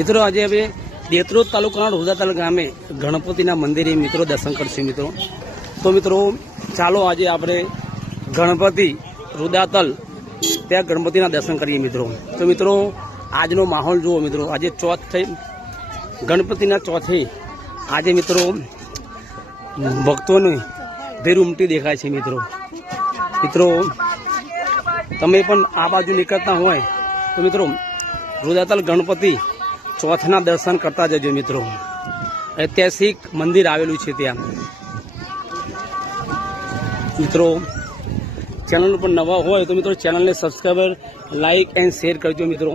મિત્રો, આજે હવે દેત્રોદ તાલુકાના રોજાતલ ગામે ગણપતિના મંદિરે મિત્રો દર્શન કરશે મિત્રો. તો મિત્રો, ચાલો આજે આપણે ગણપતિ રુદાતલ ત્યાં ગણપતિના દર્શન કરીએ મિત્રો. તો મિત્રો, આજનો માહોલ જુઓ મિત્રો. આજે ચોથ થઈ, ગણપતિના ચોથે આજે મિત્રો ભક્તોને ભેર ઉમટી દેખાય છે મિત્રો. મિત્રો, તમે પણ આ બાજુ નીકળતા હોય તો મિત્રો રુદાતલ ગણપતિ ચોથના દર્શન કરતા જજો મિત્રો. ઐતિહાસિક મંદિર આવેલું છે ત્યાં. મિત્રો ચેનલ પર નવા હોય તો મિત્રો ચેનલને સબસ્ક્રાઈબર લાઈક એન્ડ શેર કરજો મિત્રો.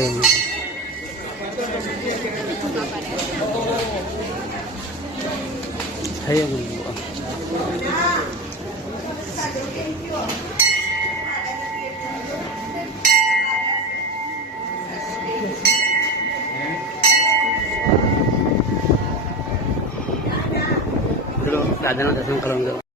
사용입니다. 사용은 뭐? 나대나 대상 그런 거.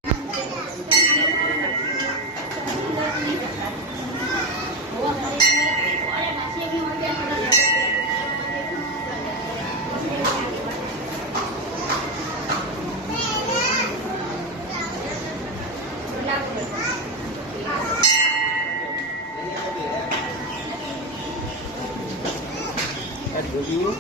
vậy đó.